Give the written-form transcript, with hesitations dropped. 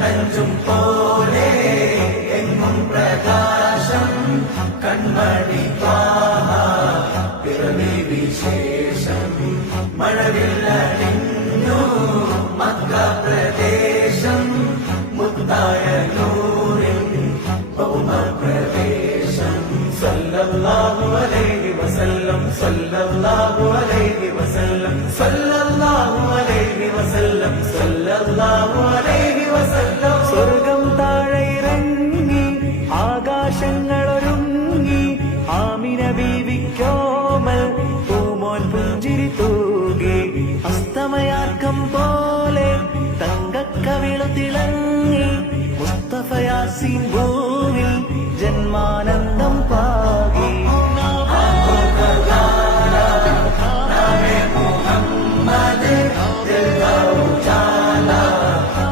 പൊന്നഞ്ചും പോലെ എങ്ങും പ്രകാശം കൺമണി ത്വാഹ പിറവി വിശേഷം മഴവില്ലണിഞ്ഞു മക്ക പ്രദേശം മുത്തായ നൂറിൻ ഭൗമപ്രദേശം സല്ലല്ലാഹു അലൈഹി വസല്ലം സല്ലല്ലാഹു അലൈഹി വസല്ലം സല്ലല്ലാഹു അലൈഹി വസല്ലം സല്ലല്ലാഹു അലൈഹി വസല്ലം. സ്വർഗം താഴെ ഇറങ്ങി ആകാശങ്ങളൊരുങ്ങി ആമിന ബീവിക്കോമൽ പൂമോൻ പുഞ്ചിരി തൂകി അസ്തമയാർക്കം പോലെ തങ്കക്കവിളു തിളങ്ങി മുസ്തഫ യാസീൻ ഭൂവിൽ ജന്മാനന്ദം പാ